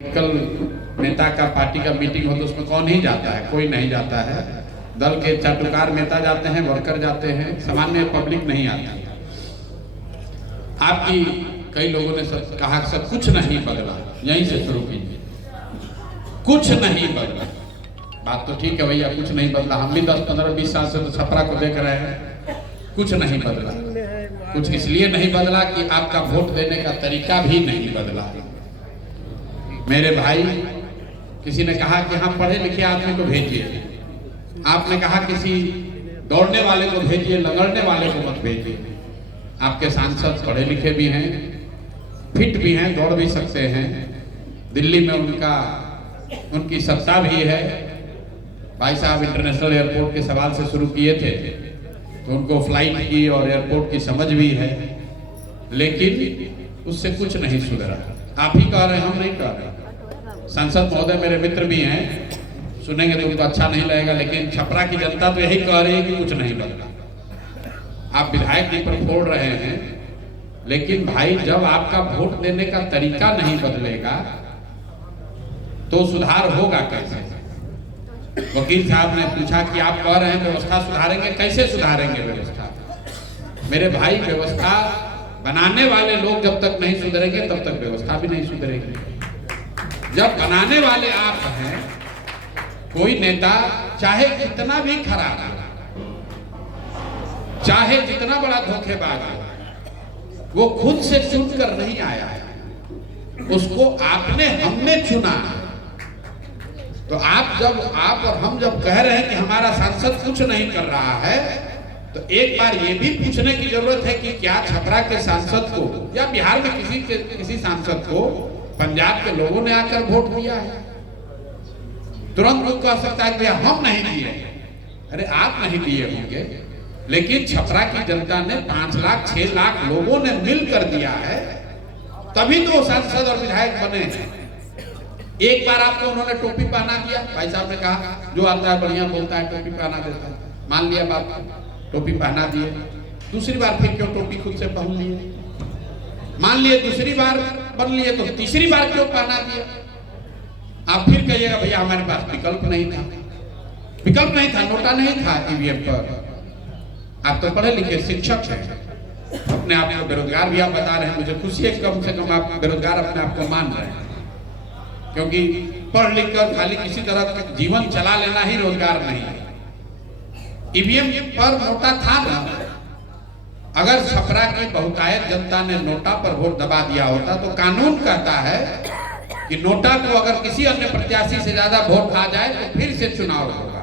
कल नेता का पार्टी का मीटिंग हो तो उसमें कौन ही जाता है? कोई नहीं जाता है। दल के चाटुकार नेता जाते हैं, वर्कर जाते हैं, सामान्य पब्लिक नहीं आती। आपकी कई लोगों ने कहा सब कुछ नहीं बदला, यहीं से शुरू कीजिए। कुछ नहीं बदला, बात तो ठीक है भैया, कुछ नहीं बदला। हम भी 10, 15, 20 साल से तो छपरा को देख रहे हैं, कुछ नहीं बदला। कुछ इसलिए नहीं बदला कि आपका वोट देने का तरीका भी नहीं बदला। मेरे भाई, किसी ने कहा कि हम पढ़े लिखे आदमी को भेजिए, आपने कहा किसी दौड़ने वाले को भेजिए, लगड़ने वाले को मत भेजिए। आपके सांसद पढ़े लिखे भी हैं, फिट भी हैं, दौड़ भी सकते हैं। दिल्ली में उनकी सत्ता भी है। भाई साहब इंटरनेशनल एयरपोर्ट के सवाल से शुरू किए थे तो उनको फ्लाइट की और एयरपोर्ट की समझ भी है, लेकिन उससे कुछ नहीं सुधरा। आप ही कह रहे हैं, हम नहीं कह रहे। सांसद महोदय मेरे मित्र भी हैं, सुनेंगे तो उनको अच्छा नहीं लगेगा, लेकिन छपरा की जनता तो यही कह रही है कि कुछ नहीं बदला। आप विधायक जी पर फोड़ रहे हैं, लेकिन भाई जब आपका वोट देने का तरीका नहीं बदलेगा तो सुधार होगा कैसे? वकील साहब ने पूछा कि आप कह रहे हैं व्यवस्था सुधारेंगे, कैसे सुधारेंगे व्यवस्था? मेरे भाई, व्यवस्था बनाने वाले लोग जब तक नहीं सुधरेंगे तब तक व्यवस्था भी नहीं सुधरेगी। जब बनाने वाले आप हैं, कोई नेता चाहे कितना भी खराब है, चाहे जितना बड़ा धोखेबाज है, वो खुद से चुनकर नहीं आया है, उसको हमने चुना। तो आप और हम जब कह रहे हैं कि हमारा सांसद कुछ नहीं कर रहा है, तो एक बार ये भी पूछने की जरूरत है कि क्या छपरा के सांसद को या बिहार में किसी सांसद को पंजाब के लोगों ने आकर वोट दिया है? तुरंत लोग कह सकता है कि भैया हम नहीं दिए। अरे आप नहीं दिए होंगे, लेकिन छपरा की जनता ने 5 लाख 6 लाख लोगों ने मिलकर दिया है, तभी तो सांसद और विधायक बने हैं। एक बार आपको उन्होंने टोपी पहना दिया, भाई साहब ने कहा जो आता है बढ़िया बोलता है टोपी पहना देता है, मान लिया बात, टोपी पहना दिए। दूसरी बार फिर क्यों टोपी खुद से पहन लिए? मान लिए दूसरी बार बन लिए, तो तीसरी बार क्यों पहना दिया? आप फिर कहिएगा भैया हमारे पास विकल्प नहीं था। विकल्प नहीं था, नोटा नहीं था ईवीएम पर। आप तो पढ़े लिखे शिक्षक हैं, अपने आप को बेरोजगार भी आप बता रहे हैं। मुझे खुशी है, कम से कम आप बेरोजगार अपने आप को मान रहे हैं, क्योंकि पढ़ लिख कर खाली किसी तरह का जीवन चला लेना ही रोजगार नहीं है। ईवीएम पर नोटा था ना। अगर छपरा की बहुतायत जनता ने नोटा पर वोट दबा दिया होता तो कानून कहता है कि नोटा को अगर किसी अन्य प्रत्याशी से ज्यादा वोट आ जाए तो फिर से चुनाव होगा।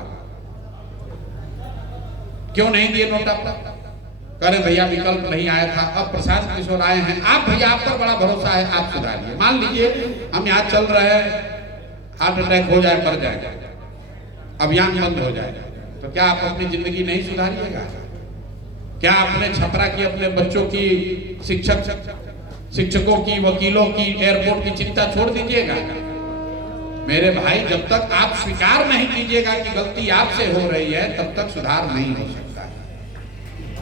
क्यों नहीं दिए नोटा पर? करे भैया विकल्प नहीं आया था, अब प्रशांत किशोर आए हैं, आप भैया आप पर बड़ा भरोसा है, आप सुधारिए। मान लीजिए हम यहाँ चल रहे हैं, हार्ट अटैक हो जाए, मर जाए, अभियान बंद हो जाए, तो क्या आप अपनी जिंदगी नहीं सुधारिएगा? क्या अपने छपरा की, अपने बच्चों की, शिक्षकों की, वकीलों की, एयरपोर्ट की चिंता छोड़ दीजिएगा? मेरे भाई, जब तक आप स्वीकार नहीं कीजिएगा कि गलती आपसे हो रही है, तब तक सुधार नहीं हो सकता है।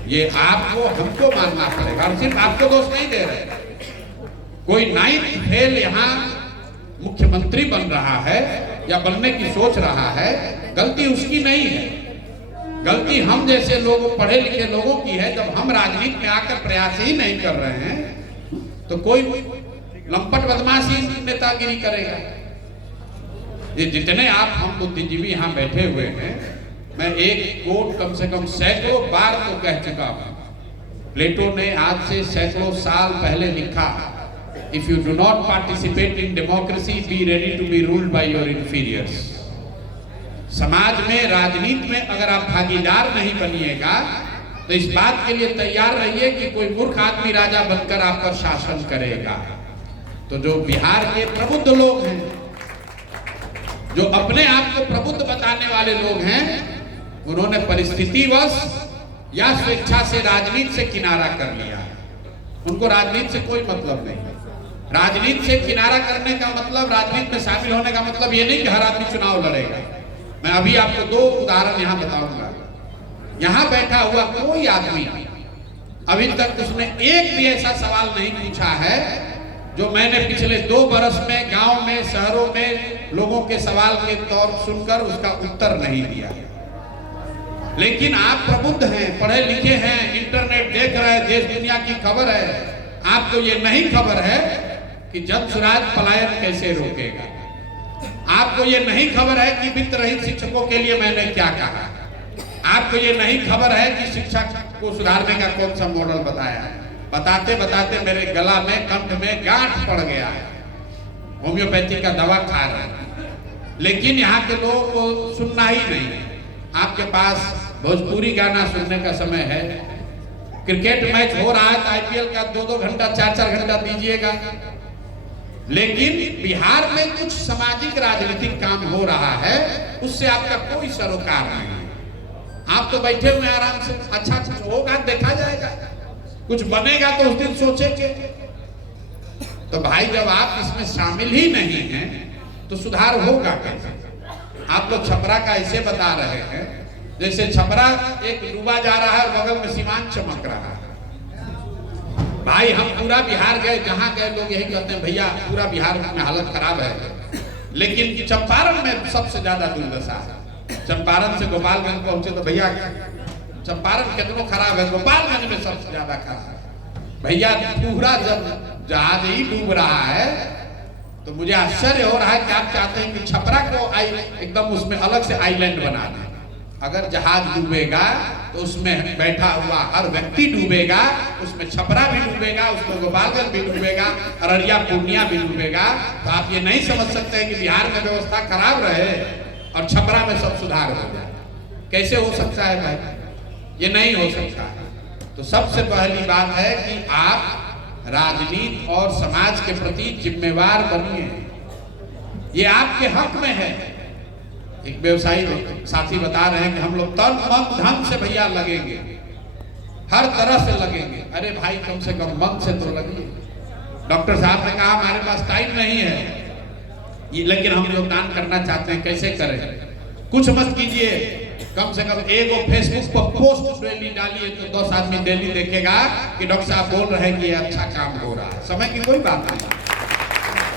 ये आपको हमको मानना पड़ेगा। हम सिर्फ आपको दोष नहीं दे रहे। कोई 9th फेल यहाँ मुख्यमंत्री बन रहा है या बनने की सोच रहा है, गलती उसकी नहीं है, गलती हम जैसे लोगों, पढ़े लिखे लोगों की है। जब हम राजनीति में आकर प्रयास ही नहीं कर रहे हैं तो कोई लंपट बदमाशी नेतागिरी करेगा। ये जितने आप हम बुद्धिजीवी यहाँ बैठे हुए हैं, मैं एक कोट कम से कम सैकड़ों बार तो कह चुका हूँ। प्लेटो ने आज से सैकड़ों साल पहले लिखा, if you do not participate in democracy, be ready to be ruled by your inferiors. समाज में, राजनीति में अगर आप भागीदार नहीं बनिएगा तो इस बात के लिए तैयार रहिए कि कोई मूर्ख आदमी राजा बनकर आप पर शासन करेगा। तो जो बिहार के प्रबुद्ध लोग हैं, जो अपने आप को प्रबुद्ध बताने वाले लोग हैं, उन्होंने परिस्थितिवश या स्वेच्छा से राजनीति से किनारा कर लिया। उनको राजनीति से कोई मतलब नहीं। राजनीति से किनारा करने का मतलब, राजनीति में शामिल होने का मतलब ये नहीं कि हर आदमी चुनाव लड़ेगा। मैं अभी आपको 2 उदाहरण यहाँ बताऊंगा। यहाँ बैठा हुआ कोई आदमी अभी तक उसने एक भी ऐसा सवाल नहीं पूछा है जो मैंने पिछले 2 बरस में गांव में शहरों में लोगों के सवाल के तौर सुनकर उसका उत्तर नहीं दिया। लेकिन आप प्रबुद्ध हैं, पढ़े लिखे हैं, इंटरनेट देख रहे हैं, देश दुनिया की खबर है। आपको ये नहीं खबर है कि जन-सुराज पलायन कैसे रोकेगा। आपको ये नहीं खबर है कि वित्त रहित शिक्षकों के लिए मैंने क्या कहा। आपको ये नहीं खबर है कि शिक्षा को सुधारने का कौन सा मॉडल बताया है। बताते बताते मेरे गला में, कंठ में गांठ पड़ गया है। होम्योपैथी का दवा खा रहे हैं, लेकिन यहाँ के लोगों को सुनना ही नहीं है। आपके पास भोजपुरी गाना सुनने का समय है, क्रिकेट मैच हो रहा है तो आईपीएल का 2-2 घंटा 4-4 घंटा दीजिएगा। लेकिन बिहार में कुछ सामाजिक राजनीतिक काम हो रहा है, उससे आपका कोई सरोकार नहीं है। आप तो बैठे हुए आराम से, अच्छा कुछ होगा देखा जाएगा, कुछ बनेगा तो उस दिन सोचेंगे। तो भाई जब आप इसमें शामिल ही नहीं हैं तो सुधार होगा कैसे? आप लोग छपरा का ऐसे बता रहे हैं जैसे छपरा एक डूबा जा रहा है और बगल में सीमांत चमक रहा है। भाई हम पूरा बिहार गए, जहां गए लोग यही कहते हैं भैया पूरा बिहार में हालत खराब है, लेकिन चंपारण में सबसे ज्यादा दुर्दशा है। चंपारण से गोपालगंज पहुंचे तो भैया चंपारण कितना खराब है, गोपालगंज में सबसे ज्यादा खराब है। भैया पूरा जब जहाज ही डूब रहा है तो मुझे आश्चर्य हो रहा है कि आप चाहते हैं कि छपरा को एकदम उसमें अलग से आइलैंड बना दें। अगर जहाज डूबेगा तो उसमें बैठा हुआ हर व्यक्ति डूबेगा, उसमें छपरा भी डूबेगा, उसमें गोपालगंज भी डूबेगा, अररिया पूर्णिया भी डूबेगा। तो आप ये नहीं समझ सकते कि बिहार में व्यवस्था खराब रहे और छपरा में सब सुधार हो जाए। कैसे हो सकता है भाई? ये नहीं हो सकता। तो सबसे पहली बात है कि आप राजनीति और समाज के प्रति जिम्मेवार बनिए, ये आपके हक में है। एक व्यवसायी साथी बता रहे हैं कि हम लोग तन मन धन से भैया लगेंगे, हर तरह से लगेंगे। अरे भाई कम से कम मन से तो लगिए। डॉक्टर साहब ने कहा हमारे पास टाइम नहीं है, लेकिन हम योगदान करना चाहते हैं, कैसे करें? कुछ मत कीजिए, कम से कम एक फेसबुक पर पोस्ट डेली डालिए तो 10 आदमी डेली देखेगा कि डॉक्टर साहब बोल रहे हैं कि ये अच्छा काम हो रहा है। समय की कोई बात नहीं।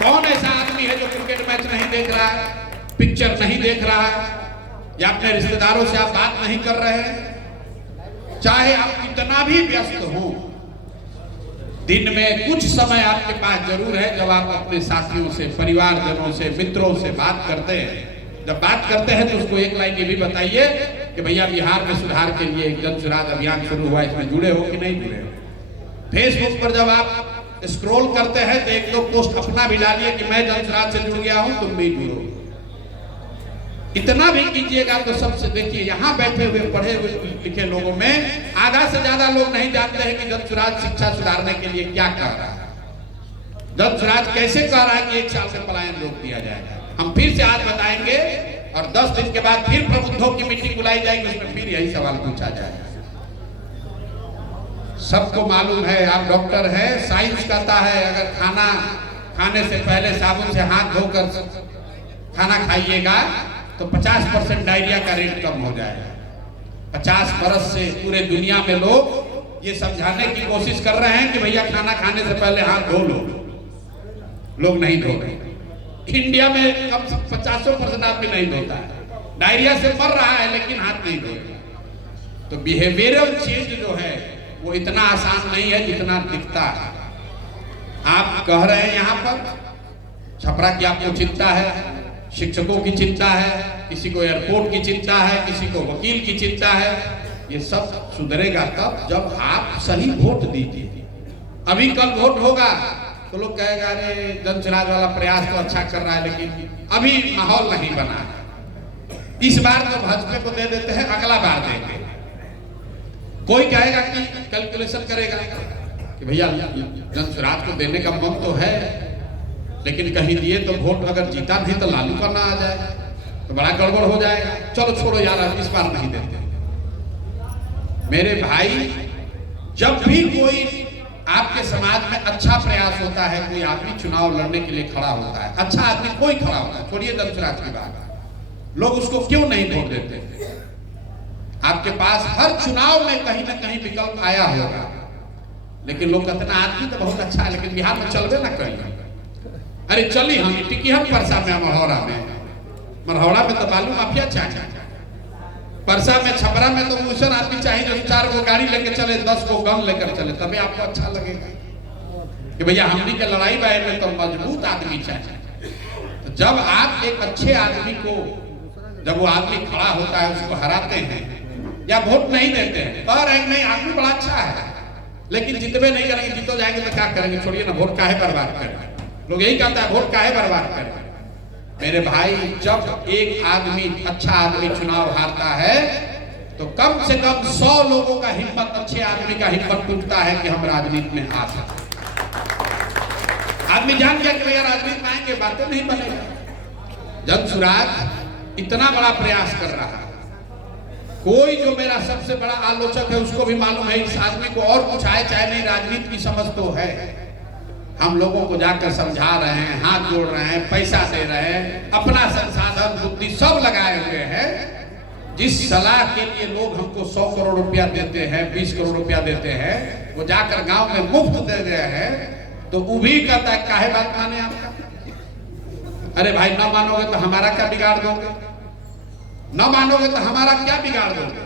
कौन ऐसा आदमी है जो क्रिकेट मैच नहीं देख रहा है, पिक्चर नहीं देख रहा है, या अपने रिश्तेदारों से आप बात नहीं कर रहे हैं? चाहे आप कितना भी व्यस्त हो, दिन में कुछ समय आपके पास जरूर है जब आप अपने साथियों से, परिवारजनों से, मित्रों से बात करते हैं। जब बात करते हैं तो उसको एक लाइन ये भी बताइए कि भैया बिहार में सुधार के लिए एक जन-सुराज अभियान शुरू हुआ, इसमें जुड़े हो कि नहीं जुड़े हो। फेसबुक पर जब आप स्क्रॉल करते हैं तो 1-2 पोस्ट अपना भी डालिए कि मैं जन-सुराज से जुड़ गया हूं, तुम भी जुड़ो। इतना भी कीजिएगा तो सबसे देखिए, यहाँ बैठे हुए पढ़े हुए लिखे लोगों में आधा से ज्यादा लोग नहीं जानते हैं कि जन-सुराज शिक्षा सुधारने के लिए क्या कर रहा है। जन-सुराज कैसे कह रहा है कि 1 साल से पलायन रोक दिया जाएगा। हम फिर से आज बताएंगे और 10 दिन के बाद फिर प्रबुद्धों की मीटिंग बुलाई जाएगी, उसमें फिर यही सवाल पूछा जाएगा। सबको मालूम है, आप डॉक्टर हैं, साइंस कहता है अगर खाना खाने से पहले साबुन से हाथ धोकर खाना खाइएगा तो 50% डायरिया का रेट कम हो जाएगा। 50 बरस से पूरे दुनिया में लोग ये समझाने की कोशिश कर रहे हैं कि भैया खाना खाने से पहले हाथ धो लो, लोग नहीं धो रहे। इंडिया में कम से 50% आदमी नहीं धोता है, डायरिया से मर रहा है लेकिन हाथ नहीं धोता। तो बिहेवियरल चेंज जो है वो इतना आसान नहीं है जितना दिखता है। आप कह रहे हैं यहाँ पर छपरा की आपको चिंता है, शिक्षकों की चिंता है, किसी को एयरपोर्ट की चिंता है, किसी को वकील की चिंता है। ये सब सुधरेगा तब जब आप सही वोट दीजिए। अभी कल वोट होगा तो लोग कहेगा अरे जन-सुराज वाला प्रयास तो अच्छा कर रहा है, लेकिन अभी माहौल नहीं बना। इस बार तो भाजपा को दे देते हैं, अगला बार देंगे। कोई कहेगा कि कैलकुलेशन करेगा कि भैया जन-सुराज को देने का मन तो है, लेकिन कहीं दिए तो वोट अगर जीता नहीं तो लालू का ना आ जाए तो बड़ा गड़बड़ हो जाएगा। चलो छोड़ो यार, इस बार नहीं देते। मेरे भाई, जब भी कोई आपके समाज में अच्छा प्रयास होता है, कोई आदमी चुनाव लड़ने के लिए खड़ा होता है, अच्छा आदमी कोई खड़ा होता है, छोड़िए जन-सुराज की बात, लोग उसको क्यों नहीं वोट देते? आपके पास हर चुनाव में कहीं ना कहीं विकल्प आया होगा, लेकिन लोग कहते ना आदमी तो बहुत अच्छा है, लेकिन बिहार में चलबे ना कहीं। अरे चली हम टिकिहर परसा में, मरहौड़ा में तो बालू माफिया चाहिए, परसा में छपरा में तो मुसर आदमी चाहिए जो 4 गो गाड़ी लेकर चले, 10 गो गन लेकर चले, तभी आपको अच्छा लगेगा कि भैया हमनी के लड़ाई बाहर में तो मजबूत आदमी चाहिए। तो जब आप एक अच्छे आदमी को, जब वो आदमी खड़ा होता है उसको हराते हैं या वोट नहीं देते हैं, कह रहे नहीं आदमी बड़ा अच्छा है, लेकिन जितने नहीं करेंगे, जीतो जाएंगे तो क्या करेंगे, छोड़िए ना, वोट काहे बर्बाद करें। लोग यही कहता है वोट काहे बर्बाद करें। मेरे भाई, जब एक आदमी, अच्छा आदमी चुनाव हारता है तो कम से कम 100 लोगों का हिम्मत, अच्छे आदमी का हिम्मत टूटता है कि हम राजनीति में आ सकते। आदमी जान गया कि भैया राजनीति में आएंगे बातें नहीं बनेगा। जन सुराज इतना बड़ा प्रयास कर रहा है, कोई जो मेरा सबसे बड़ा आलोचक है उसको भी मालूम है इस आदमी को और कुछ आए चाहे नहीं, राजनीति की समझ तो है। हम लोगों को जाकर समझा रहे हैं, हाथ जोड़ रहे हैं, पैसा दे रहे हैं, अपना संसाधन बुद्धि सब लगाए हुए हैं। जिस सलाह के लिए लोग हमको 100 करोड़ रुपया देते हैं, 20 करोड़ रुपया देते हैं, वो जाकर गांव में मुफ्त दे रहे हैं, तो वो भी कहता है काहे बात माने आपका। अरे भाई, न मानोगे तो हमारा क्या बिगाड़ दोगे, न मानोगे तो हमारा क्या बिगाड़ दोगे।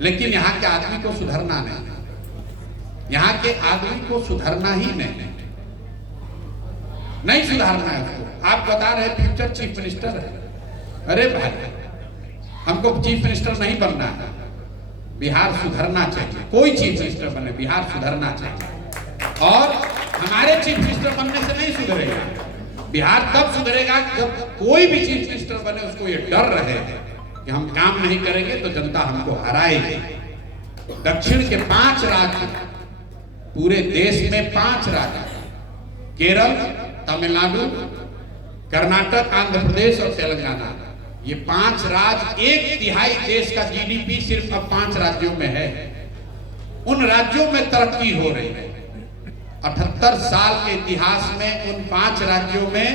लेकिन यहाँ के आदमी को सुधरना नहीं, यहाँ के आदमी को सुधरना ही नहीं सुधारना है उसको। आप बता रहे फ्यूचर चीफ मिनिस्टर है, अरे भाई हमको चीफ मिनिस्टर नहीं बनना है, बिहार सुधरना चाहिए। कोई चीफ मिनिस्टर बने, बिहार सुधरना चाहिए। और हमारे चीफ मिनिस्टर बनने से नहीं सुधरेगा, बिहार तब सुधरेगा जब कोई भी चीफ मिनिस्टर बने उसको ये डर रहे कि हम काम नहीं करेंगे तो जनता हमको हराएगी। दक्षिण के 5 राज्य, पूरे देश में 5 राज्य, केरल, तमिलनाडु, कर्नाटक, आंध्र प्रदेश और तेलंगाना, ये 5 राज्य 1/3 देश का जीडीपी सिर्फ अब 5 राज्यों में है। उन राज्यों में तरक्की हो रही है। 78 साल के इतिहास में उन 5 राज्यों में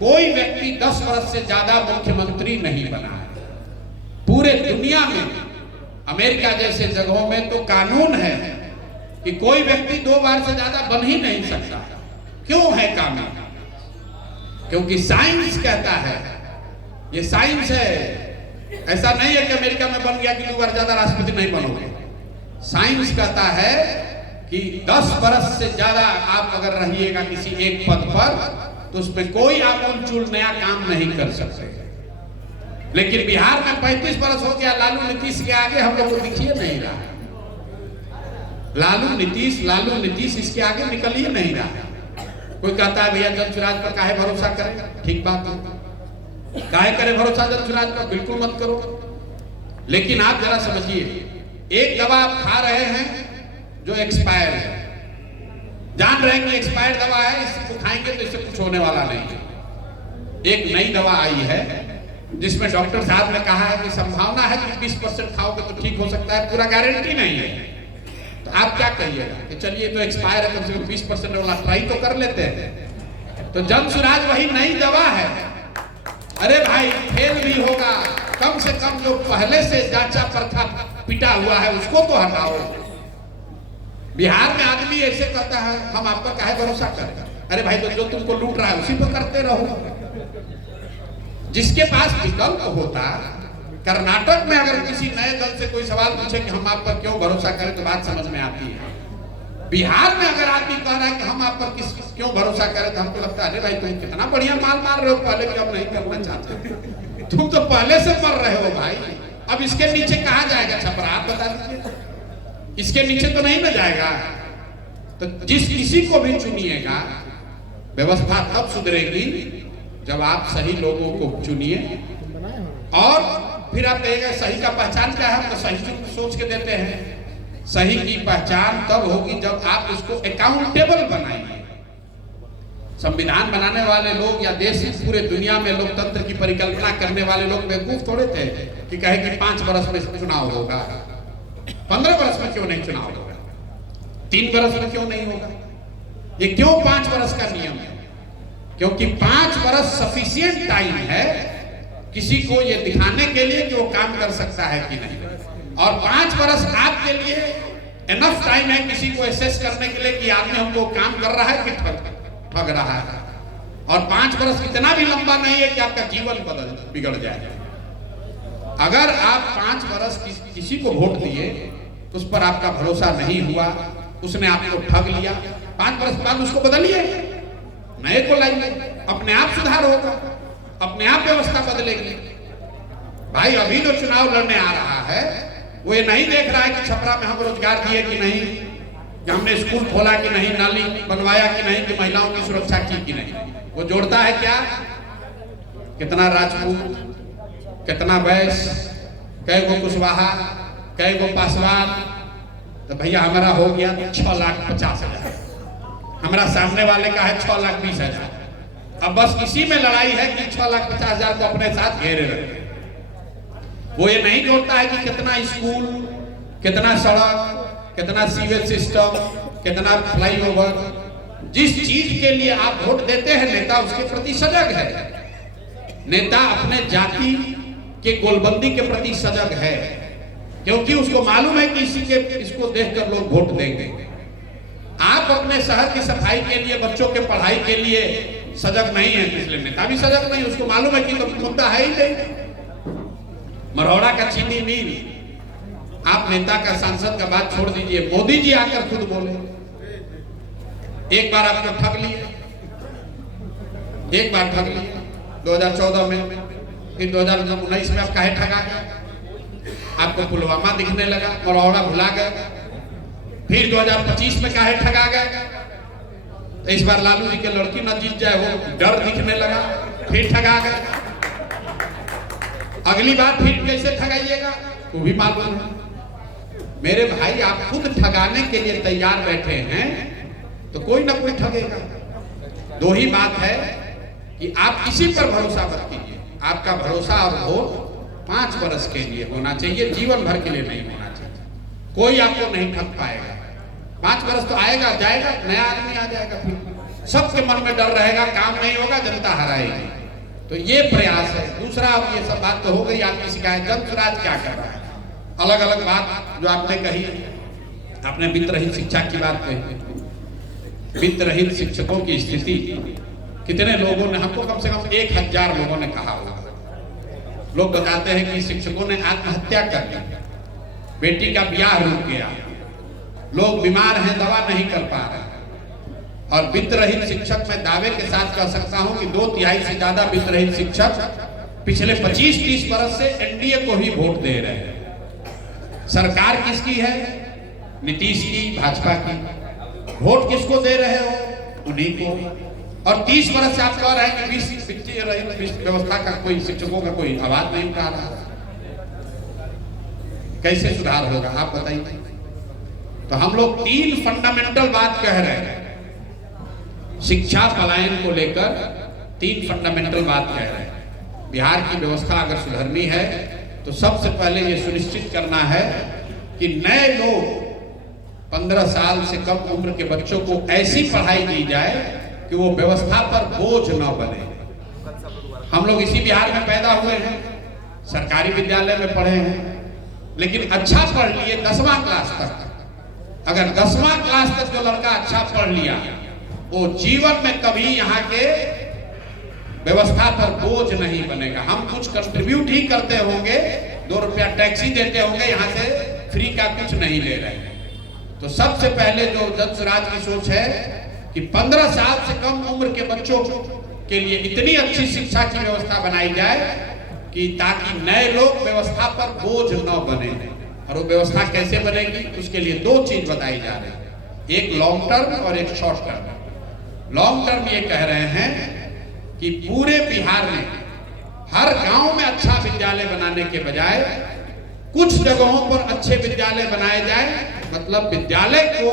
कोई व्यक्ति 10 वर्ष से ज्यादा मुख्यमंत्री नहीं बना है। पूरे दुनिया में, अमेरिका जैसे जगहों में तो कानून है कि कोई व्यक्ति 2 बार से ज्यादा बन ही नहीं सकता। क्यों है कानून? क्योंकि साइंस कहता है, ये साइंस है। ऐसा नहीं है कि अमेरिका में बन गया कि 2 बार ज्यादा राष्ट्रपति नहीं बनोगे। साइंस कहता है कि 10 वर्ष से ज्यादा आप अगर रहिएगा किसी एक पद पर तो उसमें कोई आप चूल नया काम नहीं कर सकते। लेकिन बिहार में 35 वर्ष हो गया, लालू नीतीश के आगे हम लोग को दिखिए नहीं रहा। लालू नीतीश इसके आगे निकल ही नहीं रहा। कोई कहता है भैया जनसुराज पर काहे भरोसा करें, ठीक बात है, काहे करे भरोसा जनसुराज पर, बिल्कुल मत करो। लेकिन आप जरा समझिए, एक दवा आप खा रहे हैं जो एक्सपायर है, जान रहे हैं कि एक्सपायर दवा है, इसको खाएंगे तो इससे कुछ होने वाला नहीं है। एक नई दवा आई है जिसमें डॉक्टर साहब ने कहा है कि संभावना है कि 20% खाओगे तो ठीक हो सकता है, पूरा गारंटी नहीं है। तो आप क्या कहिएगा कि चलिए तो एक्सपायर है, कम से कम 20% वाला ट्राई तो कर लेते हैं। तो जनसुराज वही नई दवा है। अरे भाई, फेल भी होगा, कम से कम जो पहले से जांचा परखा पिटा हुआ है उसको तो हटाओ। बिहार में आदमी ऐसे कहता है हम आप पर काहे भरोसा करें। अरे भाई, तो जो तुमको लूट रहा है उसी पर करते रहो। जिसके पास विकल्प होता, कर्नाटक में अगर किसी नए दल से कोई सवाल पूछे कि हम आप पर क्यों भरोसा करें तो बात समझ में आती है। बिहार में अगर आदमी कह रहा है कि हम आप पर क्यों भरोसा करें तो हमको लगता है अरे भाई तुम कितना बढ़िया माल मार रहे हो, पहले भी अब नहीं करना चाहते, तुम तो पहले से मर रहे हो भाई। अब इसके नीचे कहाँ जाएगा छपरा, आप बता दीजिए। इसके नीचे तो नहीं ना जाएगा। तो जिस किसी को भी चुनिएगा, व्यवस्था तब सुधरेगी जब आप सही लोगों को चुनिए। और फिर आप कहेंगे सही का पहचान क्या है, तो सही सोच के देते हैं। सही की पहचान तब होगी जब आप उसको अकाउंटेबल बनाएंगे। संविधान बनाने वाले लोग या देश पूरे दुनिया में लोकतंत्र की परिकल्पना करने वाले लोग बेवकूफ थोड़े थे कि कहे कि 5 वर्ष में चुनाव होगा, 15 वर्ष में क्यों नहीं चुनाव होगा, 3 वर्ष में क्यों नहीं होगा। ये क्यों 5 वर्ष का नियम है? क्योंकि 5 वर्ष सफिशिएंट टाइम है किसी को ये दिखाने के लिए कि वो काम कर सकता है कि नहीं। और 5 वर्ष आपके लिए एनफ टाइम है किसी को एसेस करने के लिए कि आदमी हमको काम कर रहा है कि ठग रहा है। और 5 वर्ष इतना भी लंबा नहीं है कि आपका जीवन बिगड़ जाए। अगर आप 5 वर्ष किसी को वोट दिए, उस पर आपका भरोसा नहीं हुआ, उसने आपको ठग लिया, 5 वर्ष बाद उसको बदलिए, नए को लाइए, अपने आप सुधार होगा, अपने आप व्यवस्था बदलेगी। भाई अभी जो चुनाव लड़ने आ रहा है वो ये नहीं देख रहा है कि छपरा में हम रोजगार दिए कि नहीं, कि हमने स्कूल खोला कि नहीं, नाली बनवाया कि नहीं, कि महिलाओं की सुरक्षा की कि नहीं। वो जोड़ता है क्या, कितना राजपूत, कितना वैश्य, कई गो कुशवाहा, कई गो पासवान। तो भैया हमारा हो गया 6,50,000, हमारा सामने वाले का है 6,20,000। अब बस इसी में लड़ाई है कि 6,50,000 को अपने साथ घेरे रखे। वो ये नहीं जोड़ता है कि कितना स्कूल, कितना सड़क, कितना सीवेज सिस्टम, कितना फ्लाईओवर। जिस चीज के लिए आप वोट देते हैं नेता उसके प्रति सजग है। नेता अपने जाति के गोलबंदी के प्रति सजग है, क्योंकि उसको मालूम है कि इसको देखकर लोग वोट देंगे। आप अपने शहर की सफाई के लिए, बच्चों के पढ़ाई के लिए सजग नहीं है, इसलिए नेता भी सजग नहीं। उसको मालूम है कि तो मुद्दा है ही नहीं। मरौड़ा का चीनी मिल, आप नेता का, सांसद का बात छोड़ दीजिए, मोदी जी आकर खुद बोले, एक बार आपको ठग लिए, एक बार ठग लिए 2014 में, फिर 2019 में आप काहे ठगा गए, आपको पुलवामा दिखने लगा, मरौड़ा भुला गए। फिर 2025 में काहे ठगा गए, तो इस बार लालू जी के लड़की न जीत जाए वो डर दिखने लगा, फिर ठगा गए। अगली बार फिर कैसे ठगाइएगा वो भी मालूम है। मेरे भाई आप खुद ठगाने के लिए तैयार बैठे हैं तो कोई ना कोई ठगेगा। दो ही बात है कि आप किसी पर भरोसा मत कीजिए। आपका भरोसा और वोट 5 वर्ष के लिए होना चाहिए, जीवन भर के लिए नहीं होना चाहिए। कोई आपको नहीं ठग पाएगा। 5 वर्ष तो आएगा जाएगा, नया आदमी आ जाएगा, फिर सबके मन में डर रहेगा, काम नहीं होगा, जनता हराएगी। तो ये प्रयास है। दूसरा, अब ये सब बात तो हो गई आपकी शिकायत, जन स्वराज क्या कर रहा है, अलग अलग बात जो आपने कही। आपने वित्त रहित शिक्षा की बात कही। वित्त रहित शिक्षकों की स्थिति कितने लोगों ने, हमको कम से कम 1,000 लोगों ने कहा होगा। लोग बताते हैं कि शिक्षकों ने आत्महत्या कर ली, बेटी का ब्याह रुक गया, लोग बीमार हैं, दवा नहीं कर पा रहे। और वित्त रहित शिक्षक मैं दावे के साथ कह सकता हूं कि 2/3 से ज्यादा वित्त रहित शिक्षक पिछले 25-30 वर्ष से एनडीए को ही वोट दे रहे हैं। सरकार किसकी है? नीतीश की, भाजपा की। वोट किसको दे रहे हो? उन्हीं को। और 30 वर्ष से आप कह रहे हैं कि वित्तीय रहित व्यवस्था का कोई, शिक्षकों का कोई आवाज नहीं उठा रहा। कैसे सुधार होगा आप बताइए। तो हम लोग 3 फंडामेंटल बात कह रहे हैं शिक्षा पलायन को लेकर। 3 फंडामेंटल बात कह रहे हैं। बिहार की व्यवस्था अगर सुधरनी है तो सबसे पहले ये सुनिश्चित करना है कि नए लोग 15 साल से कम उम्र के बच्चों को ऐसी पढ़ाई दी जाए कि वो व्यवस्था पर बोझ न बने। हम लोग इसी बिहार में पैदा हुए हैं, सरकारी विद्यालय में पढ़े हैं, लेकिन अच्छा पढ़ लिए 10वां क्लास तक। अगर 10वां क्लास तक जो लड़का अच्छा पढ़ लिया वो जीवन में कभी यहाँ के व्यवस्था पर बोझ नहीं बनेगा। हम कुछ कंट्रीब्यूट ही करते होंगे, 2 रुपया टैक्स ही देते होंगे, यहाँ से फ्री का कुछ नहीं ले रहे। तो सबसे पहले जो जन स्वराज की सोच है कि 15 साल से कम उम्र के बच्चों के लिए इतनी अच्छी शिक्षा की व्यवस्था बनाई जाए कि ताकि नए लोग व्यवस्था पर बोझ न बने। और वो व्यवस्था कैसे बनेगी उसके लिए 2 चीज बताई जा रही है, एक लॉन्ग टर्म और एक शॉर्ट टर्म। लॉन्ग टर्म ये कह रहे हैं कि पूरे बिहार में हर गांव में अच्छा विद्यालय बनाने के बजाय कुछ जगहों पर अच्छे विद्यालय बनाए जाए। मतलब विद्यालय को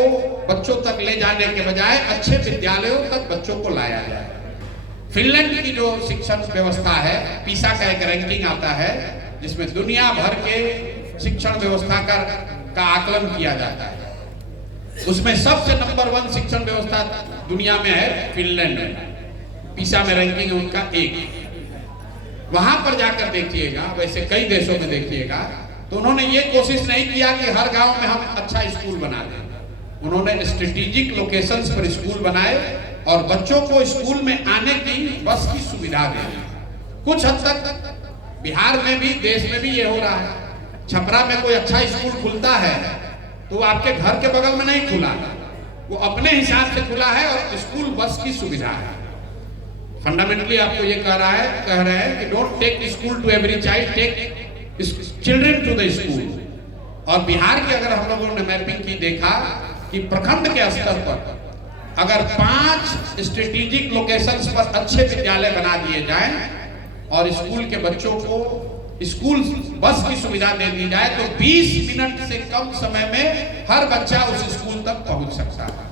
बच्चों तक ले जाने के बजाय अच्छे विद्यालयों तक बच्चों को लाया जाए। फिनलैंड की जो शिक्षण व्यवस्था है, पीसा का एक रैंकिंग आता है जिसमें दुनिया भर के शिक्षण व्यवस्था का आकलन किया जाता है। उसमें सबसे नंबर 1 शिक्षण व्यवस्था दुनिया में है फिनलैंड में। पीसा में रैंकिंग उनका 1। वहां पर जाकर देखिएगा, वैसे कई देशों में देखिएगा तो उन्होंने ये कोशिश नहीं किया कि हर गांव में हम अच्छा स्कूल बना दें। उन्होंने स्ट्रेटेजिक लोकेशंस पर स्कूल बनाए और बच्चों को स्कूल में आने की बस की सुविधा दी। कुछ हद तक बिहार में भी, देश में भी ये हो रहा है। छपरा में कोई अच्छा स्कूल खुलता है तो वो आपके घर के बगल में नहीं खुला, वो अपने हिसाब से खुला है और स्कूल बस की सुविधा है। फंडामेंटली आपको ये कह रहे हैं कि don't take school to every child, take children to the school. और बिहार के अगर हम लोगों ने मैपिंग की, देखा कि प्रखंड के स्तर पर अगर 5 स्ट्रेटेजिक लोकेशंस पर अच्छे विद्यालय बना दिए जाएं और स्कूल के बच्चों को स्कूल बस की सुविधा दे दी जाए तो 20 मिनट से कम समय में हर बच्चा उस स्कूल तक पहुंच सकता है।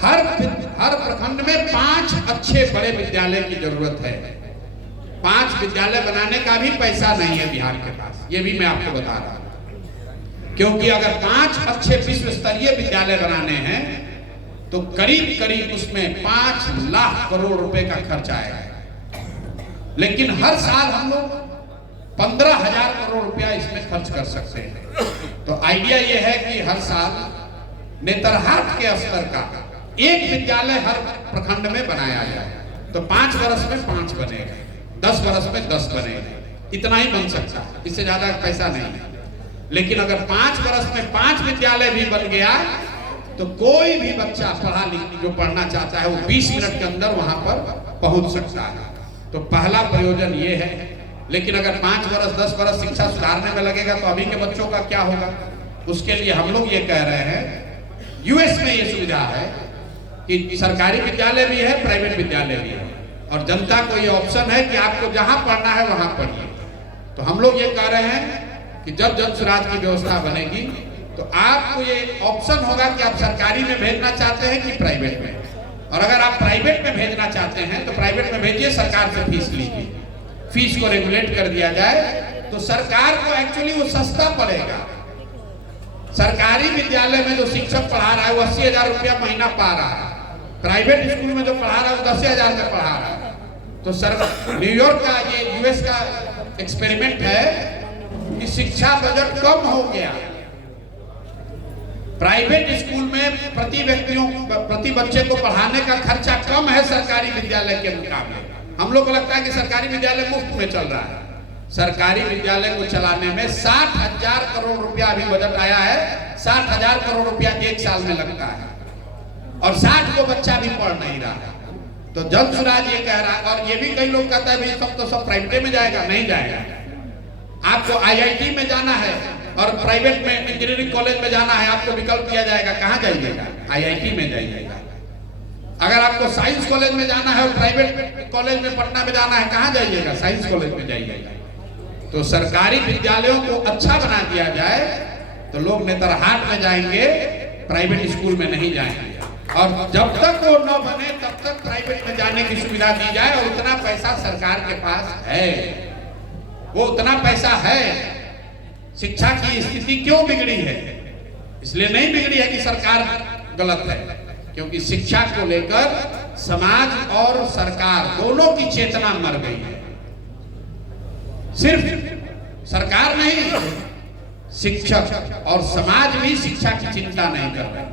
हर प्रखंड में 5 अच्छे बड़े विद्यालय की जरूरत है। 5 विद्यालय बनाने का भी पैसा नहीं है बिहार के पास, ये भी मैं आपको बता रहा हूं। क्योंकि अगर 5 अच्छे विश्व स्तरीय विद्यालय बनाने हैं तो करीब उसमें 5 लाख करोड़ रुपए का खर्च आएगा। लेकिन हर साल हम लोग 15,000 करोड़ रुपया इसमें खर्च कर सकते हैं। तो आइडिया यह है कि हर साल नेतरहाट के स्तर का एक विद्यालय हर प्रखंड में बनाया जाए तो 5 वर्ष में 5 बनेगा, 10 वर्ष में 10 बनेगा, इतना ही बन सकता है, इससे ज्यादा पैसा नहीं है। लेकिन अगर 5 वर्ष में 5 विद्यालय भी बन गया तो कोई भी बच्चा जो पढ़ना चाहता है वो 20 मिनट के अंदर वहां पर पहुंच सकता है। तो पहला प्रयोजन ये है। लेकिन अगर 5 वर्ष 10 वर्ष शिक्षा सुधारने में लगेगा तो अभी के बच्चों का क्या होगा? उसके लिए हम लोग ये कह रहे हैं, यूएस में ये सुविधा है कि सरकारी विद्यालय भी है, प्राइवेट विद्यालय भी है और जनता को ये ऑप्शन है कि आपको जहां पढ़ना है वहां पढ़िए। तो हम लोग ये कह रहे हैं कि जब जन स्वराज की व्यवस्था बनेगी तो आपको ये ऑप्शन होगा कि आप सरकारी में भेजना चाहते हैं कि प्राइवेट में। और अगर आप प्राइवेट में भेजना चाहते हैं तो प्राइवेट में भेजिए, सरकार से फीस लीजिए, फीस को रेगुलेट कर दिया जाए तो सरकार को एक्चुअली वो सस्ता पड़ेगा। सरकारी विद्यालय में जो शिक्षक पढ़ा रहा है वो 80,000 रुपया महीना पा रहा है, प्राइवेट स्कूल में जो पढ़ा रहा है वो 10,000 में पढ़ा रहा है। तो न्यूयॉर्क का, ये यूएस का एक्सपेरिमेंट है कि शिक्षा बजट कम हो गया। प्राइवेट स्कूल में प्रति बच्चे को पढ़ाने का खर्चा कम है सरकारी विद्यालय के मुकाबले। हम लोग को लगता है कि सरकारी विद्यालय मुफ्त में चल रहा है। सरकारी विद्यालय को चलाने में 60,000 करोड़ रुपया अभी बजट आया है। 60,000 करोड़ रुपया एक साल में लगता है और 60 को बच्चा भी पढ़ नहीं रहा है। तो जन स्वराज ये कह रहा है, और ये भी कई लोग कहता है भाई सब तो सब प्राइवेट में जाएगा, नहीं जाएगा। आपको आईआईटी में जाना है और प्राइवेट में इंजीनियरिंग कॉलेज में जाना है, आपको विकल्प दिया जाएगा, कहाँ जाइएगा? आईआईटी में जाइएगा। अगर आपको साइंस कॉलेज में जाना है और प्राइवेट कॉलेज में पटना में जाना है, कहाँ जाइएगा? साइंस कॉलेज में जाइएगा। तो सरकारी विद्यालयों को अच्छा बना दिया जाए तो लोग नेतरहाट में जाएंगे, प्राइवेट स्कूल में नहीं जाएंगे। और जब तक वो न बने तब तक प्राइवेट में जाने की सुविधा दी जाए। और उतना पैसा सरकार के पास है, वो उतना पैसा है। शिक्षा की स्थिति क्यों बिगड़ी है? इसलिए नहीं बिगड़ी है कि सरकार गलत है, क्योंकि शिक्षा को लेकर समाज और सरकार दोनों की चेतना मर गई है। सिर्फ सरकार नहीं, शिक्षक और समाज भी शिक्षा की चिंता नहीं कर रहे।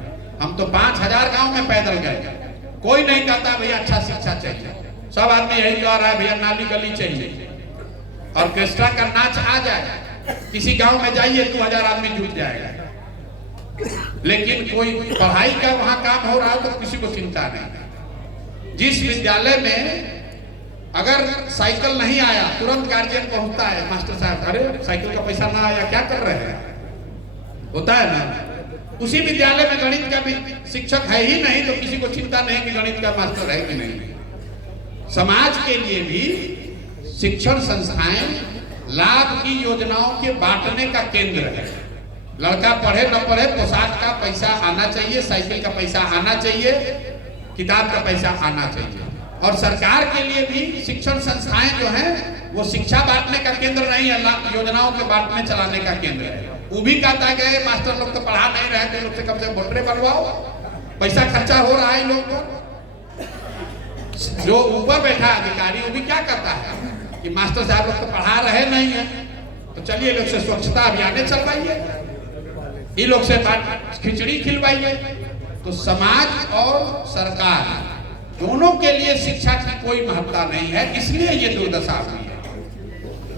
हम तो 5,000 गांव में पैदल गए, कोई नहीं कहता भैया अच्छा शिक्षा चाहिए। सब आदमी यही कह रहा है भैया नाली गली चाहिए, ऑर्केस्ट्रा का नाच आ जाए, किसी गांव में जाइए 2,000 आदमी जुट जाएगा। लेकिन कोई पढ़ाई का वहां काम हो रहा है तो किसी को चिंता नहीं। जिस विद्यालय में अगर साइकिल नहीं आया तुरंत गार्जियन पहुंचता है, मास्टर साहब अरे साइकिल का पैसा ना आया, क्या कर रहे हैं? होता है ना। उसी विद्यालय में गणित का भी शिक्षक है ही नहीं तो किसी को चिंता नहीं कि गणित का मास्टर है कि नहीं। समाज के लिए भी शिक्षण संस्थाएं लाभ की योजनाओं के बांटने का केंद्र है। लड़का पढ़े न पढ़े, पोशाक का पैसा आना चाहिए, साइकिल का पैसा आना चाहिए, किताब का पैसा आना चाहिए। और सरकार के लिए भी शिक्षण संस्थाएं जो हैं वो शिक्षा बांटने का केंद्र नहीं है, योजनाओं के बांटने चलाने का केंद्र है। वो भी कहता है कि मास्टर लोग तो पढ़ा नहीं रहे थे, लोग से कम से कम मोटरे बनवाओ, पैसा खर्चा हो रहा है लोग को। जो ऊपर बैठा अधिकारी वो भी क्या करता है कि मास्टर साहब लोग तो पढ़ा रहे नहीं है, तो चलिए लोग से स्वच्छता अभियान चलवाइए, ये लोग से खिचड़ी खिलवाइए। तो समाज और सरकार दोनों के लिए शिक्षा की कोई महत्ता नहीं है, इसलिए ये दुर्दशा हुई है।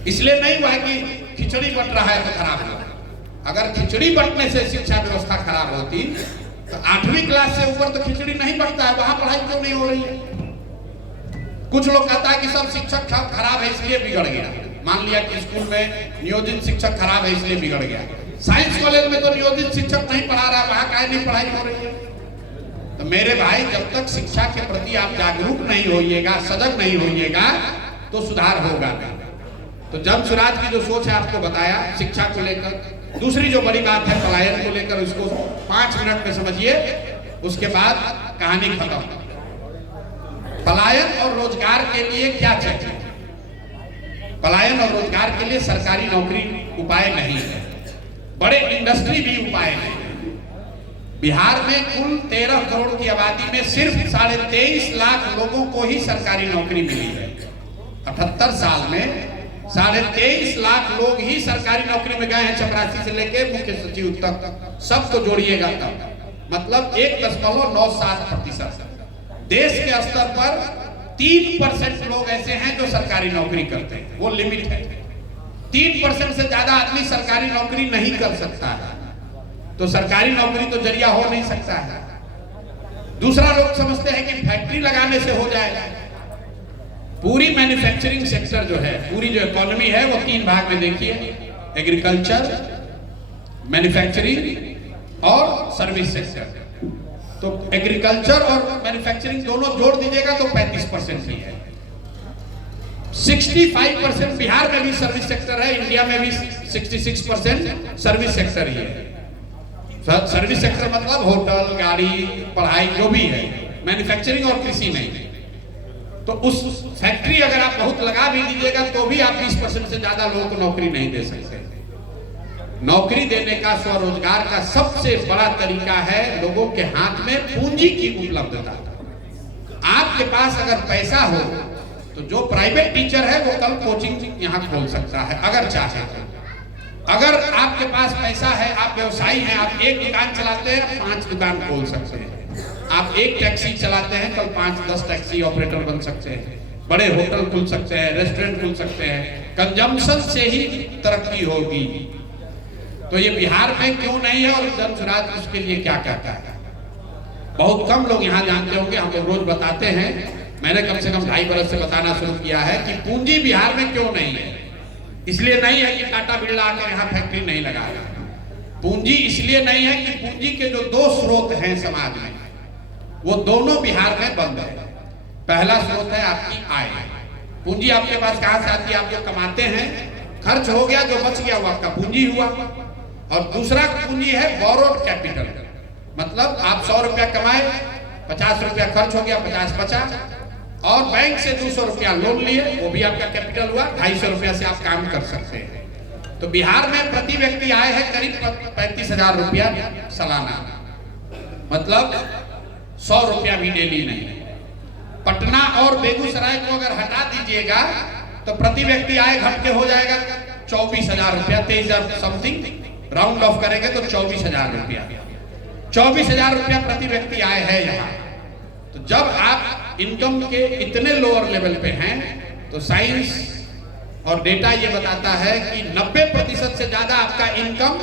इसलिए नहीं हुआ कि खिचड़ी बंट रहा है तो खराब हो। अगर खिचड़ी बंटने से शिक्षा व्यवस्था खराब होती तो 8वीं क्लास से ऊपर तो खिचड़ी नहीं बंटता है, वहां पढ़ाई क्यों नहीं हो रही है? कुछ लोग कहता है कि सब शिक्षक खराब है इसलिए बिगड़ गया। मान लिया कि स्कूल में नियोजित शिक्षक खराब है इसलिए बिगड़ गया। साइंस कॉलेज में तो नियोजित शिक्षक नहीं पढ़ा रहा, वहां काहे नहीं पढ़ाई हो रही है? तो मेरे भाई, जब तक शिक्षा के प्रति आप जागरूक नहीं होइएगा, सजग नहीं होइएगा, तो सुधार होगा नहीं। तो जमशुराज की जो सोच है आपको बताया शिक्षा को लेकर। दूसरी जो बड़ी बात है पलायन को लेकर, उसको 5 मिनट में समझिए, उसके बाद कहानी खत्म। पलायन और रोजगार के लिए क्या चाहिए? पलायन और रोजगार के लिए सरकारी नौकरी उपाय नहीं है, बड़े इंडस्ट्री भी उपाय नहीं है। बिहार में कुल 13 करोड़ की आबादी में सिर्फ 23.5 लाख लोगों को ही सरकारी नौकरी मिली है। 78 साल में 23.5 लाख लोग ही सरकारी नौकरी में गए हैं, चपरासी से लेके मुख्य सचिव तक, सबको जोड़िएगा तब मतलब 1.97%। देश के स्तर पर 3% लोग ऐसे हैं जो सरकारी नौकरी करते हैं, वो लिमिट है। 3% से ज्यादा आदमी सरकारी नौकरी नहीं कर सकता है, तो सरकारी नौकरी तो जरिया हो नहीं सकता है। दूसरा, लोग समझते हैं कि फैक्ट्री लगाने से हो जाएगा। पूरी मैन्युफैक्चरिंग सेक्टर जो है, पूरी जो इकोनॉमी है, वो 3 भाग में देखिए, एग्रीकल्चर, मैन्युफैक्चरिंग और सर्विस सेक्टर। तो एग्रीकल्चर और मैन्युफैक्चरिंग दोनों जोड़ दीजिएगा तो 35% ही है। 65% बिहार में भी सर्विस सेक्टर है, इंडिया में भी 66% सर्विस सेक्टर ही है। सर्विस सेक्टर मतलब होटल, गाड़ी, पढ़ाई जो भी है, मैन्युफैक्चरिंग और कृषि नहीं। तो उस फैक्ट्री अगर आप बहुत लगा भी दीजिएगा तो भी आप 20% से ज्यादा लोगों को नौकरी नहीं दे सकते। नौकरी देने का, स्वरोजगार का सबसे बड़ा तरीका है लोगों के हाथ में पूंजी की उपलब्धता। आपके पास अगर पैसा हो तो जो प्राइवेट टीचर है वो कल कोचिंग यहाँ खोल सकता है अगर चाहे तो। अगर आपके पास पैसा है, आप व्यवसायी हैं, आप एक दुकान चलाते हैं, 5 दुकान खोल सकते हैं। आप एक टैक्सी चलाते हैं, कल 5-10 टैक्सी ऑपरेटर बन सकते हैं। बड़े होटल खुल सकते हैं, रेस्टोरेंट खुल सकते हैं। कंजम्पशन से ही तरक्की होगी। तो ये बिहार में क्यों नहीं है और जमशुराज उसके लिए क्या कहता है? बहुत कम लोग यहाँ जानते होंगे, हम लोग रोज बताते हैं। मैंने कम से कम 2.5 बरस से बताना शुरू किया है कि पूंजी बिहार में क्यों नहीं है। इसलिए नहीं है कि टाटा बिरला आकर यहाँ फैक्ट्री नहीं लगाया। पूंजी इसलिए नहीं है कि पूंजी के जो 2 स्रोत हैं समाज में, वो दोनों बिहार में बंद है। पहला स्रोत है आपकी आय। पूंजी आपके पास कहां से आती है? आप जो कमाते हैं, खर्च हो गया, जो बच गया वो आपका पूंजी हुआ। और दूसरा पूंजी है बोरोड कैपिटल, मतलब आप 100 रुपया कमाए, 50 रुपया खर्च हो गया, 50 बचा, और बैंक से 200 रुपया लोन लिए, वो भी आपका कैपिटल हुआ। 250 रुपया से आप काम कर सकते हैं। तो बिहार में प्रति व्यक्ति आय है करीब 35,000 रुपया सालाना, मतलब 100 रुपया भी डेली नहीं। पटना और बेगूसराय को अगर हटा दीजिएगा तो प्रति व्यक्ति आय घट के हो जाएगा 24,000 रुपया, 23,000 समथिंग, राउंड ऑफ करेंगे तो 24,000 रुपया। 24,000 रुपया प्रति व्यक्ति आय है यहाँ। तो जब आप इनकम के इतने लोअर लेवल पे हैं तो साइंस और डेटा ये बताता है कि 90% से ज्यादा आपका इनकम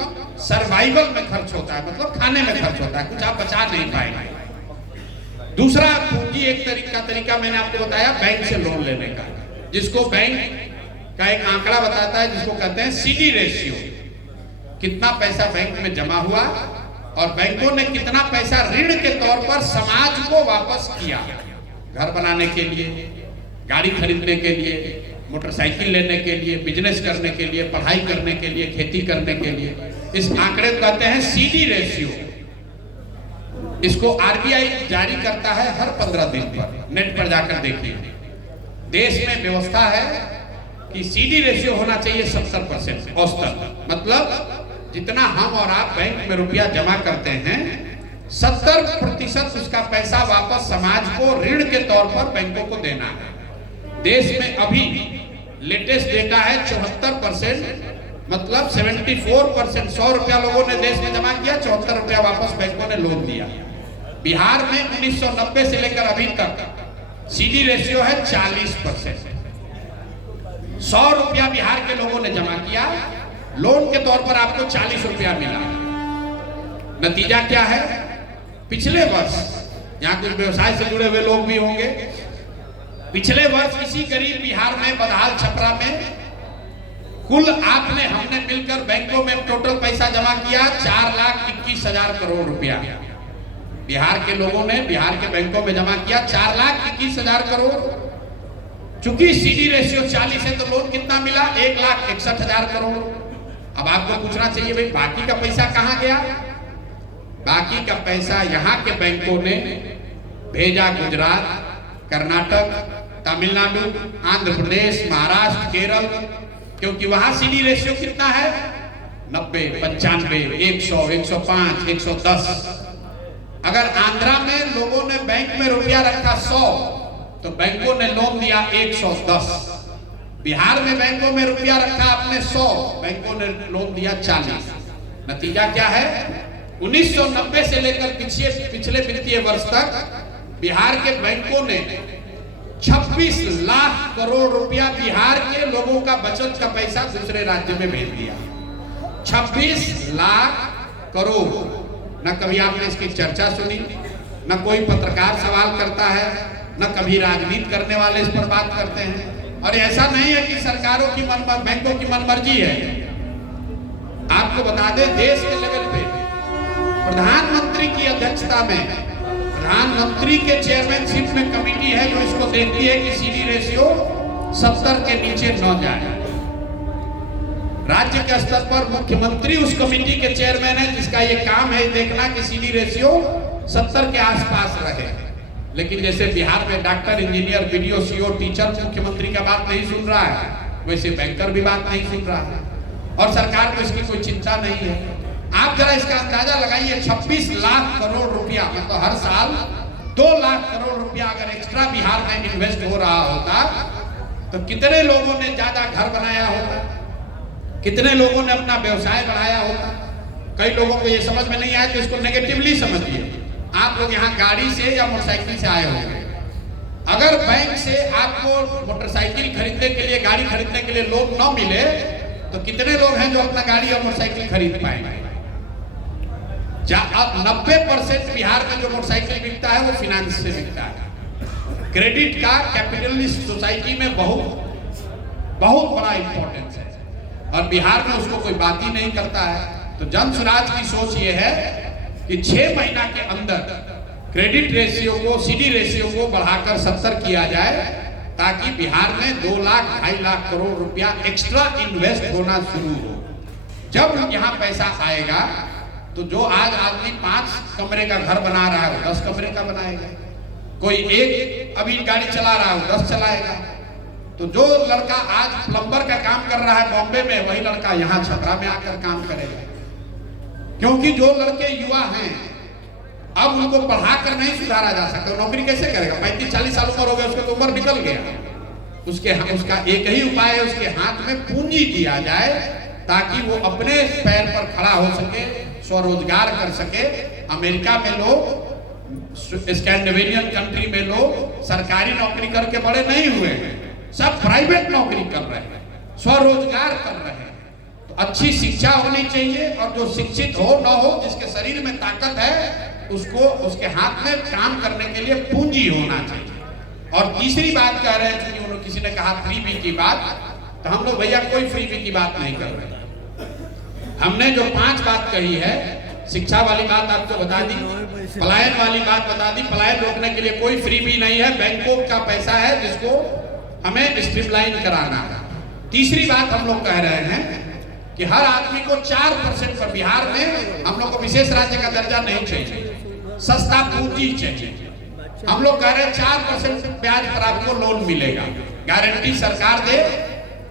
सर्वाइवल में खर्च होता है, मतलब खाने में खर्च होता है, कुछ आप बचा नहीं पाएंगे। दूसरा पूंजी एक तरीका मैंने आपको बताया बैंक से लोन लेने का, जिसको बैंक का एक आंकड़ा बताता है, जिसको कहते हैं CD रेशियो। कितना पैसा बैंक में जमा हुआ और बैंकों ने कितना पैसा ऋण के तौर पर समाज को वापस किया, घर बनाने के लिए, गाड़ी खरीदने के लिए, मोटरसाइकिल लेने के लिए, बिजनेस करने के लिए, पढ़ाई करने के लिए, खेती करने के लिए। इस आंकड़े को कहते हैं CD रेशियो। इसको RBI जारी करता है हर 15 दिन पर, नेट पर जाकर देखिए। देश में व्यवस्था है कि CD रेशियो होना चाहिए 70% औसतन, मतलब जितना हम और आप बैंक में रुपया जमा करते हैं 70% उसका पैसा वापस समाज को ऋण के तौर पर बैंकों को देना है। देश में अभी लेटेस्ट डेटा है 74% मतलब 74%, 100 रुपया लोगों ने देश में जमा किया, 74 रुपया वापस बैंकों ने लोन दिया। बिहार में 1990 से लेकर अभी तक सीडी रेशियो है 40%। 100 रुपया बिहार के लोगों ने जमा किया, लोन के तौर पर आपको 40 रुपया मिला। नतीजा क्या है? पिछले वर्ष, यहाँ कुछ व्यवसाय से जुड़े हुए लोग भी होंगे, पिछले वर्ष इसी गरीब बिहार में बदहाल छपरा में कुल आपने हमने मिलकर बैंकों में टोटल पैसा जमा किया 4,21,000 करोड़ रुपया। बिहार के लोगों ने बिहार के बैंकों में जमा किया 4,21,000 करोड़। चूंकि सीडी रेशियो 40 है तो लोन कितना मिला? 1,61,000 करोड़। अब आपको पूछना चाहिए भाई बाकी का पैसा कहां गया? बाकी का पैसा यहाँ के बैंकों ने भेजा गुजरात, कर्नाटक, तमिलनाडु, आंध्र प्रदेश, महाराष्ट्र, केरल, क्योंकि वहां सीडी रेशियो कितना है? 90, 95, 100, 105, 110। अगर आंध्रा में लोगों ने बैंक में रुपया रखा 100 तो बैंकों ने लोन दिया 110। बिहार में बैंकों में रुपया रखा आपने 100, बैंकों ने लोन दिया 40। नतीजा क्या है? 1990 से लेकर पिछले वित्तीय वर्ष तक बिहार के बैंकों ने 26 लाख करोड़ रुपया बिहार के लोगों का बचत का पैसा दूसरे राज्य में भेज दिया। 26 लाख करोड़। न कभी आपने इसकी चर्चा सुनी, न कोई पत्रकार सवाल करता है, न कभी राजनीति करने वाले इस पर बात करते हैं। और ऐसा नहीं है कि सरकारों की बैंकों की मनमर्जी है। आपको बता दें, देश के लेवल पे प्रधानमंत्री की अध्यक्षता में, प्रधानमंत्री के चेयरमैनशिप में कमेटी है जो इसको देखती है कि सीडी रेशियो 70 के नीचे न जाए। राज्य के स्तर पर मुख्यमंत्री उस कमेटी के चेयरमैन है जिसका ये काम है देखना कि सीडी रेशियो 70 के आसपास रहे। लेकिन जैसे बिहार में doctor, engineer, BDO, CO, teacher मुख्यमंत्री का बात नहीं सुन रहा है, वैसे बैंकर भी बात नहीं सुन रहा है और सरकार को इसकी कोई चिंता नहीं है। आप जरा इसका अंदाजा लगाइए, 26 लाख करोड़ रुपया, मतलब हर साल 2 लाख करोड़ रुपया अगर एक्स्ट्रा बिहार में इन्वेस्ट हो रहा होता तो कितने लोगों ने ज्यादा घर बनाया होता, कितने लोगों ने अपना व्यवसाय बढ़ाया होता। कई लोगों को ये समझ में नहीं आया तो इसको नेगेटिवली समझिए। आप लोग यहाँ गाड़ी से या मोटरसाइकिल से आए होंगे, अगर बैंक से आपको मोटरसाइकिल खरीदने के लिए, गाड़ी खरीदने के लिए लोन न मिले तो कितने लोग हैं जो अपना गाड़ी और मोटरसाइकिल खरीद पाएंगे? अब 90% बिहार में जो मोटरसाइकिल बिकता है वो फाइनेंस से बिकता है। क्रेडिट का कैपिटलिस्ट सोसाइटी में बहुत बड़ा इंपॉर्टेंस है और बिहार में उसको कोई बात ही नहीं करता है। तो जन स्वराज की सोच ये है कि 6 महीना के अंदर क्रेडिट रेशियो को, सीडी रेशियो को बढ़ाकर 70 किया जाए ताकि बिहार में 2 लाख 2.5 लाख करोड़ रुपया एक्स्ट्रा इन्वेस्ट होना शुरू हो। जब यहाँ पैसा आएगा तो जो आज आदमी 5 कमरे का घर बना रहा है 10 कमरे का बनाएगा, कोई एक अभी गाड़ी चला रहा है 10 चलाएगा। तो जो लड़का आज प्लम्बर का काम कर रहा है बॉम्बे में, वही लड़का यहाँ छपरा में आकर काम करेगा। क्योंकि जो लड़के युवा हैं अब उनको पढ़ाकर नहीं सुधारा जा सकता। नौकरी कैसे करेगा? 35-40 साल उम्र हो गया, उसके तो उम्र निकल गया। उसका एक ही उपाय है, उसके हाथ में पूंजी दिया जाए ताकि वो अपने पैर पर खड़ा हो सके, स्वरोजगार कर सके। अमेरिका में लोग, स्कैंडिनेवियन कंट्री में लोग सरकारी नौकरी करके बड़े नहीं हुए हैं, सब प्राइवेट नौकरी कर रहे हैं, स्वरोजगार कर रहे हैं। तो अच्छी शिक्षा होनी चाहिए और जो शिक्षित हो न हो, जिसके शरीर में ताकत है, उसको उसके हाथ में काम करने के लिए पूंजी होना चाहिए। और तीसरी बात कह रहे हैं, क्योंकि किसी ने कहा फ्रीबी की बात, तो हम लोग भैया कोई फ्रीबी की बात नहीं कर रहे। हमने जो 5 बात कही है, शिक्षा वाली बात आपको बता दी, पलायन वाली बात बता दी। पलायन रोकने के लिए कोई फ्रीबी नहीं है, बैंकों का पैसा है जिसको हमें स्ट्रीमलाइन कराना है। तीसरी बात हम लोग कह रहे हैं कि हर आदमी को 4% पर, बिहार में हम लोग को विशेष राज्य का दर्जा नहीं चाहिए, सस्ता पूंजी चाहिए। हम लोग कह रहे हैं 4% ब्याज पर आपको लोन मिलेगा, गारंटी सरकार दे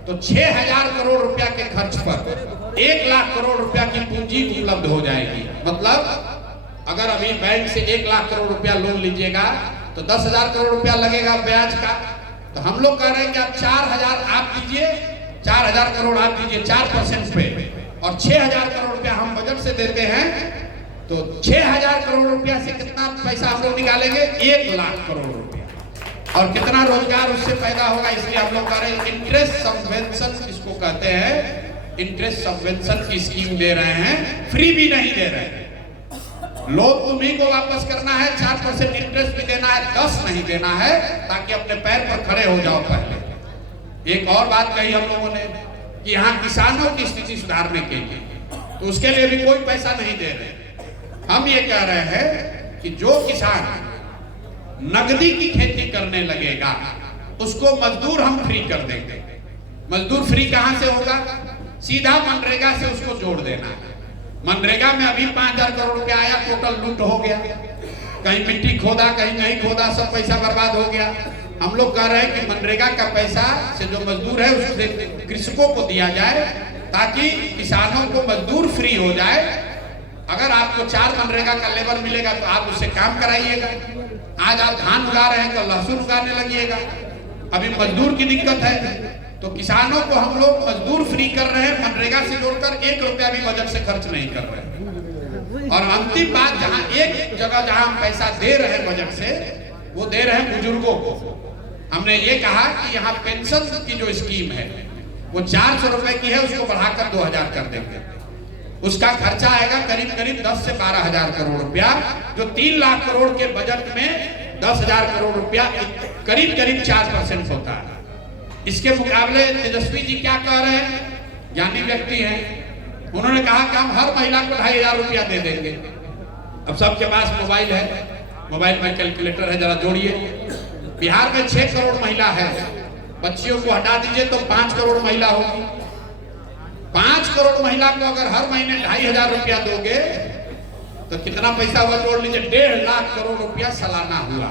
तो 6,000 करोड़ रुपया के खर्च पर 1 लाख करोड़ रुपया की पूंजी उपलब्ध हो जाएगी। मतलब अगर अभी बैंक से 1 लाख करोड़ रुपया लोन लीजिएगा तो 10,000 करोड़ रुपया लगेगा ब्याज का। तो हम लोग कह रहे हैं कि आप 4,000 आप दीजिए, 4 4,000 करोड़ आप दीजिए 4% पे, और 6,000 करोड़ रुपया हम बजट से देते हैं, तो 6,000 करोड़ रुपया से कितना पैसा हम लोग निकालेंगे? 1 लाख करोड़ रुपया। और कितना रोजगार उससे पैदा होगा? इसलिए हम लोग कह रहे हैं इंटरेस्ट सबवेंशन इसको कहते हैं, इंटरेस्ट सबवेंशन की स्कीम दे रहे हैं, फ्री भी नहीं दे रहे हैं। लोन तुम्ही को वापस करना है, 4% इंटरेस्ट भी देना है, 10 नहीं देना है, ताकि अपने पैर पर खड़े हो जाओ। पहले एक और बात कही हम लोगों ने कि यहाँ किसानों की स्थिति सुधारने के लिए, तो उसके लिए भी कोई पैसा नहीं दे रहे। हम ये कह रहे हैं कि जो किसान नगदी की खेती करने लगेगा उसको मजदूर हम फ्री कर देंगे। मजदूर फ्री कहां से होगा? सीधा मनरेगा से उसको जोड़ देना है। मनरेगा में अभी 5,000 करोड़ रुपया आया, टोटल लूट हो गया, कहीं मिट्टी खोदा कहीं नहीं खोदा, सब पैसा बर्बाद हो गया। हम लोग कह रहे हैं कि मनरेगा का पैसा से जो मजदूर है उससे कृषकों को दिया जाए, ताकि किसानों को मजदूर फ्री हो जाए। अगर आपको 4 मनरेगा का लेबर मिलेगा तो आप उससे काम कराइएगा। आज आप धान उगा रहे हैं, कल लहसुन उगाने लगिएगा। अभी मजदूर की दिक्कत है, तो किसानों को हम लोग मजदूर फ्री कर रहे हैं, मनरेगा से जोड़कर 1 रुपया भी बजट से खर्च नहीं कर रहे हैं। और अंतिम बात, जहां एक जगह जहां हम पैसा दे रहे हैं बजट से, वो दे रहे हैं बुजुर्गों को। हमने ये कहा कि यहाँ पेंशन की जो स्कीम है वो 400 रुपए की है, उसको बढ़ाकर 2,000 कर देंगे। उसका खर्चा आएगा करीब करीब 10 से 12,000 करोड़ रुपया, जो 3 लाख करोड़ के बजट में 10,000 करोड़ रुपया करीब करीब 4% होता है। इसके मुकाबले तेजस्वी जी क्या कह रहे हैं? ज्ञानी व्यक्ति हैं, उन्होंने कहा कि हम हर महिला को 2,500 रुपया दे देंगे। अब सबके पास मोबाइल है, मोबाइल में कैलकुलेटर है, जरा जोड़िए। बिहार में 6 करोड़ महिला है, बच्चियों को हटा दीजिए तो 5 करोड़ महिला होगी। 5 करोड़ महिला को अगर हर महीने 2,500 रुपया दोगे तो कितना पैसा हुआ? जोड़ लीजिए, 1.5 लाख करोड़ रुपया सालाना हुआ।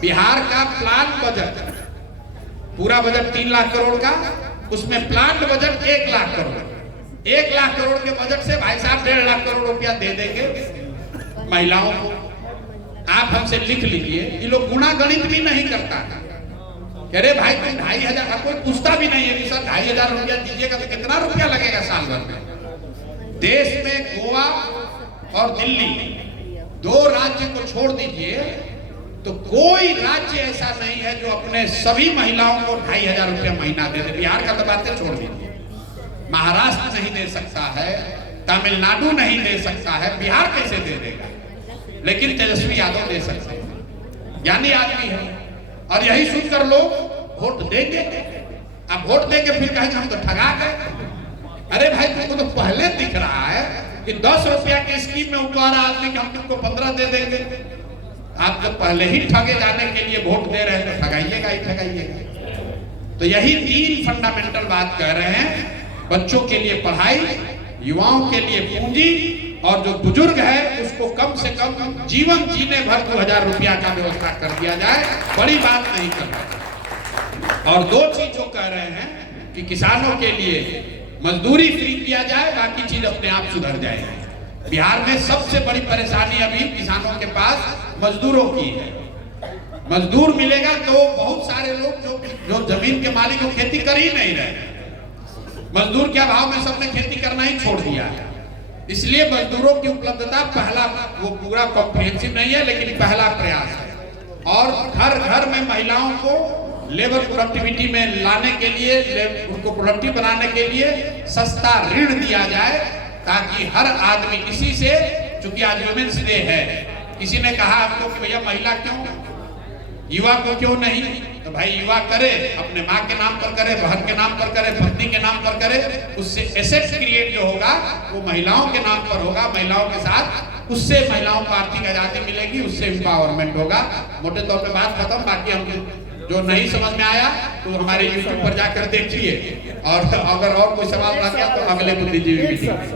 बिहार का प्लान बजट, पूरा बजट 3 लाख करोड़ का, उसमें प्लान बजट 1 लाख करोड़। 1 लाख करोड़ के बजट से भाई साहब 1.5 लाख करोड़ रुपया दे देंगे महिलाओं को। आप हमसे लिख लीजिए, ये लोग गुणा गणित भी नहीं करता। कह रहे भाई तुम 2,500, कोई पूछता भी नहीं है कि सर 2,500 रुपया दीजिएगा तो कितना रुपया लगेगा साल भर में? देश में गोवा और दिल्ली 2 राज्य को छोड़ दीजिए तो कोई राज्य ऐसा नहीं है जो अपने सभी महिलाओं को 2,500 रुपया महीना दे दे। बिहार का तो बातें छोड़ दीजिए, महाराष्ट्र नहीं दे सकता है, तमिलनाडु नहीं दे सकता है, बिहार कैसे दे देगा? लेकिन तेजस्वी यादव दे सकते हैं, ज्ञानी आदमी है। और यही सुनकर लोग वोट देंगे। अब वोट देंगे फिर कहेंगे हम तो ठगा गए। अरे भाई तुमको तो पहले दिख रहा है कि 10 रुपया की स्कीम में उतारा आदमी कि हम तुमको 15 दे देंगे। आप जब पहले ही ठगे जाने के लिए वोट दे रहे हैं तो ठगाइएगा ही ठगाइएगा। तो यही 3 फंडामेंटल बात कह रहे हैं, बच्चों के लिए पढ़ाई, युवाओं के लिए पूंजी, और जो बुजुर्ग है उसको कम से कम जीवन जीने भर 2,000 रुपया का व्यवस्था कर दिया जाए। बड़ी बात नहीं कर रहे। और 2 चीज जो कह रहे हैं कि किसानों के लिए मजदूरी फ्री किया जाए, बाकी चीज अपने आप सुधर जाएगी। बिहार में सबसे बड़ी परेशानी अभी किसानों के पास मजदूरों की है। मजदूर मिलेगा तो बहुत सारे लोग जो जमीन के मालिक वो खेती कर ही नहीं रहे। मजदूर के अभाव में सबने खेती करना ही छोड़ दिया है। इसलिए मजदूरों की उपलब्धता पहला, वो पूरा कॉम्प्रिहेंसिव नहीं है लेकिन पहला प्रयास है। और घर घर में महिलाओं को लेबर प्रोडक्टिविटी में लाने के लिए, उनको प्रोडक्टिव बनाने के लिए सस्ता ऋण दिया जाए, ताकि हर आदमी, इसी से, चूंकि आज वुमेन्स डे है, किसी ने कहा आपको कि भैया महिला क्यों, युवा को क्यों नहीं? तो भाई युवा करे, अपने माँ के नाम पर करे, बहन के नाम पर करे, पत्नी के नाम पर करे, उससे एसेट क्रिएट जो होगा वो महिलाओं के नाम पर होगा, महिलाओं के साथ, उससे महिलाओं को आर्थिक आजादी मिलेगी, उससे एम्पावरमेंट होगा। मोटे तौर पे बात खत्म। बाकी हम जो नहीं समझ में आया तो हमारे YouTube पर जाकर देखिए, और अगर और कोई सवाल रह गया तो अगले बुद्धिजीवी मीटिंग